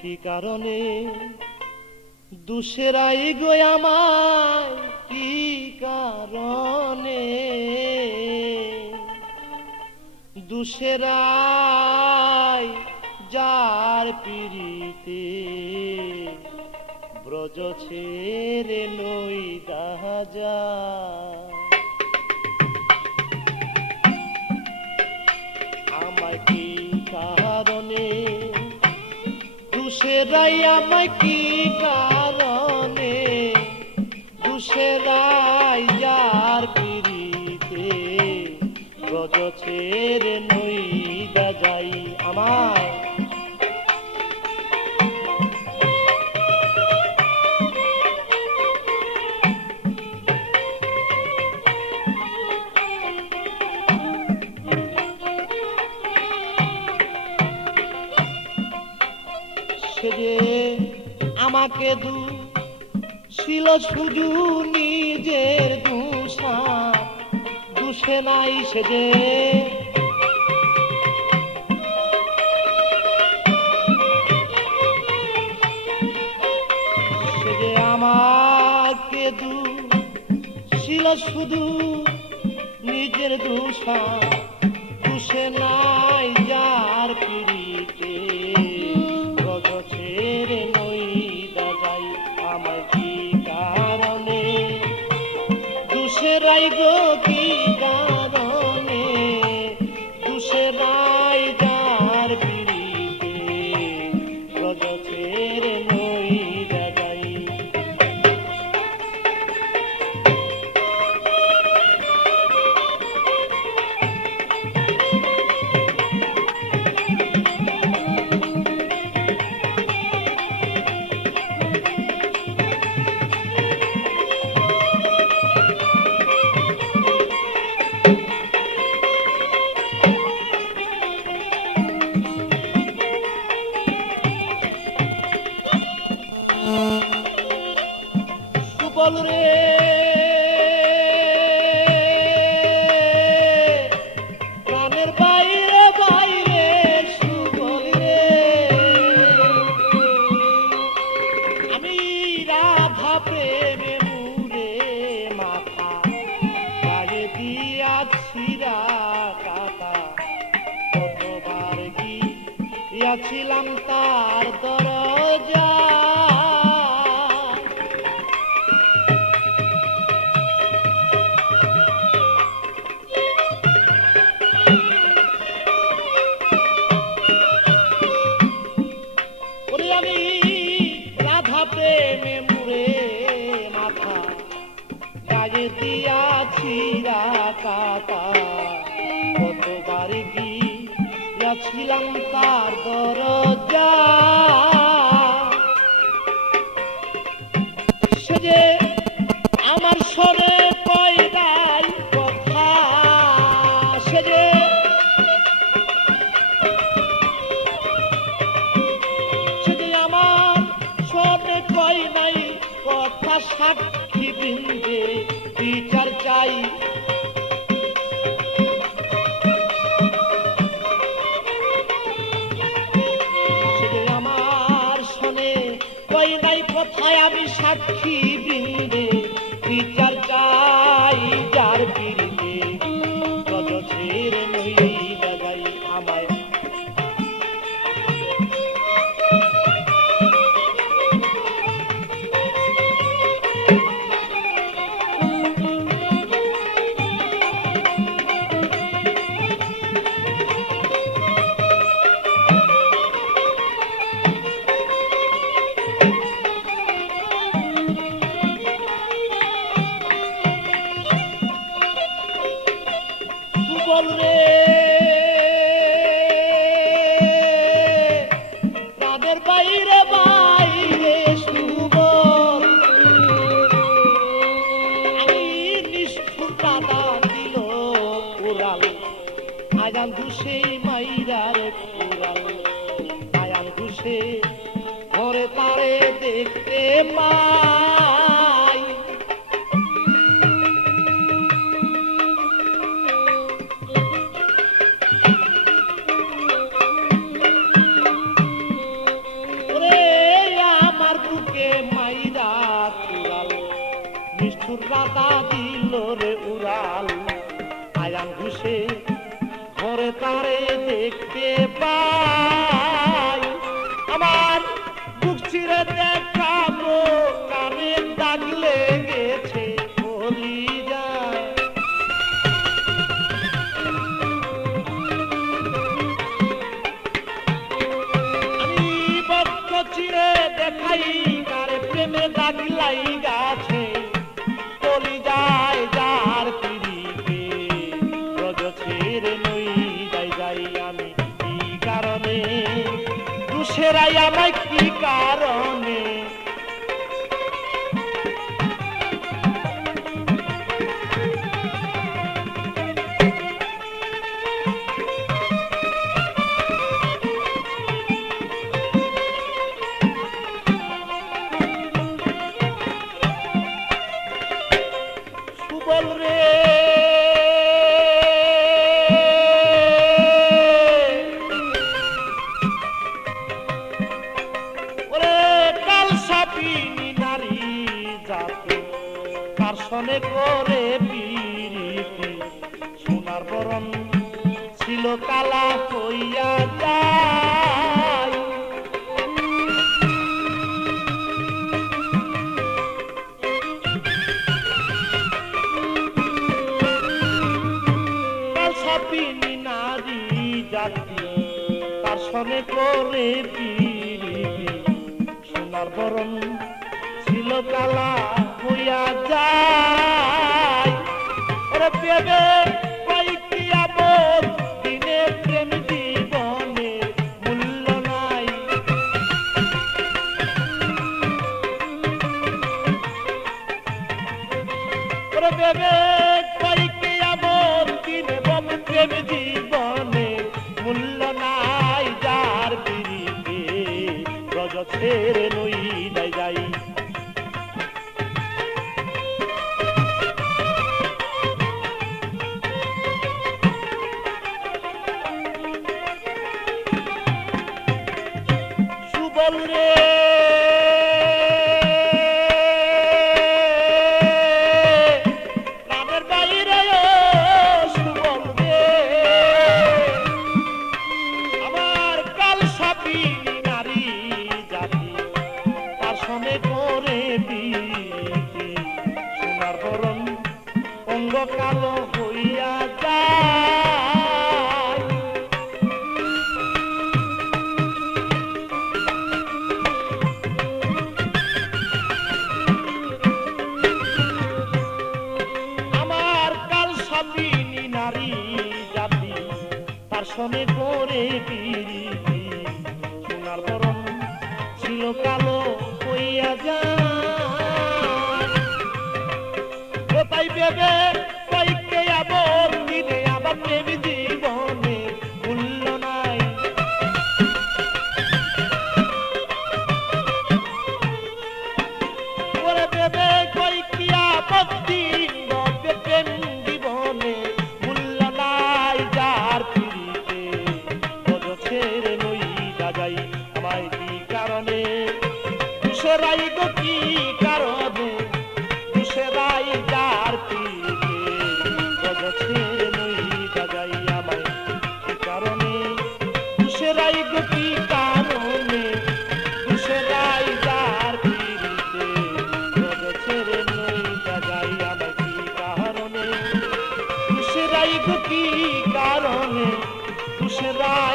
কি কারণে দুসেরাই গো আমায় কি কারণে দুসেরাই যার পিড়িতে ব্রজ ছেড়ে নই দাজা আমায় কি কারণে দুসেরাই আমায় কি কারণে দুসেরাই যার পিড়িতে ব্রজ ছেড়ে নই দাজাই আমায় সেজে আমাকে ছিল শুধু নিজের দুষা দুষে নাই সেজে সেজে আমাকে ছিল শুধু নিজের দুষা দুষে নাই যার পিড়িতে ছেড়ে নই দাজাই আমায় কি কারণে দুসেরাই গো কি কারণে দুসেরাই যার পিড়িতে ব্রজ ছেড়ে নই দাজাই সুবল রে প্রাণের বাইরে বাইরে সুবল রে আমি রাধা প্রেমে মুরে মাথা গায়ে দিয়াছি কাকা কতবার গিয়াছিলাম তার দরজা প্রেমে মুরে মাথা গায়ে দিয়াছি কাকা কতবার গিয়াছিলাম তার দরজা সে যে আমার সরে পয়দাই কথা সে যে কই নাই কথা সাক্ষী বৃন্দে বিচার চাই আমার শোনে কই নাই কথায় আমি সাক্ষী বৃন্দে বিচার চাই যার পিড়িতে ব্রজ ছেড়ে নই দাজাই আমায় সুবল রে প্রাণের বাইরে বাইরে সুবল আমি নিষ্ঠুর কাদা দিল উড়াল আয়ান দুষে মাইরার উড়াল আয়ান দুষে ঘরে তারে দেখতে মাই ওরে বন্ধুর রাধা দিল রে উড়াল আয়ান ঘুষে ঘরে তারে দেখতে পাই আমার বুক চিরে দেখাবো কানে দাগ লেগেছে বলি যায় আমি বক্ষ চিরে দেখাই কারে প্রেমে দাগ লাইগাছে বলি যায় যার পিড়িতে রজ ছেড়ে নই যাই যাই আমি কি কারণে দুসেরাই আমায় কি কারণে সুবল রে সনে করে পিরিতি সোনার বরণ ছিল কালা হইয়া যায় কাল সাপিনী নারী জাতি তার সনে করে পিরিতি সোনার বরণ ছিল কালা হইয়া যায় ওরে পেবে কয়েকটি আমল দিনে প্রেম জীবনে মূল্য নাই ওরে পেবে কয়েকটি আমল দিনে প্রেম জীবনে মূল্য নাই যার পিড়িতে রজ ছেড়ে নই যাই যাই সুবল রে প্রাণের বাইরে সুবল রে আমার কাল সাপিনী নারী জাতি তার সনে করে পিরিতি সোনার বরণ অঙ্গ কালো হইয়া যায় নারী জাতি তার সনে করে পিরিতি সোনার বরণ ছিল কালো হইয়া যায় তাই ভেবে কয়েককে আবার দিনে আবার প্রেম জীবনে মূল্য নাই ওরে ভেবে কয়েকটি আপত্তি প্রেম জীবনে আমায় কি কারণে দুসেরাই গো কি কারণে দুসেরাই যার পিড়িতে রজ ছেড়ে নই যাই আমায় কি কারণে দুসেরাই গো কি কারণে দুসেরাই যার পিড়িতে রজ ছেড়ে নই যাই আমায় কি কারণে দুসেরাই গো কি কারণে দুসেরাই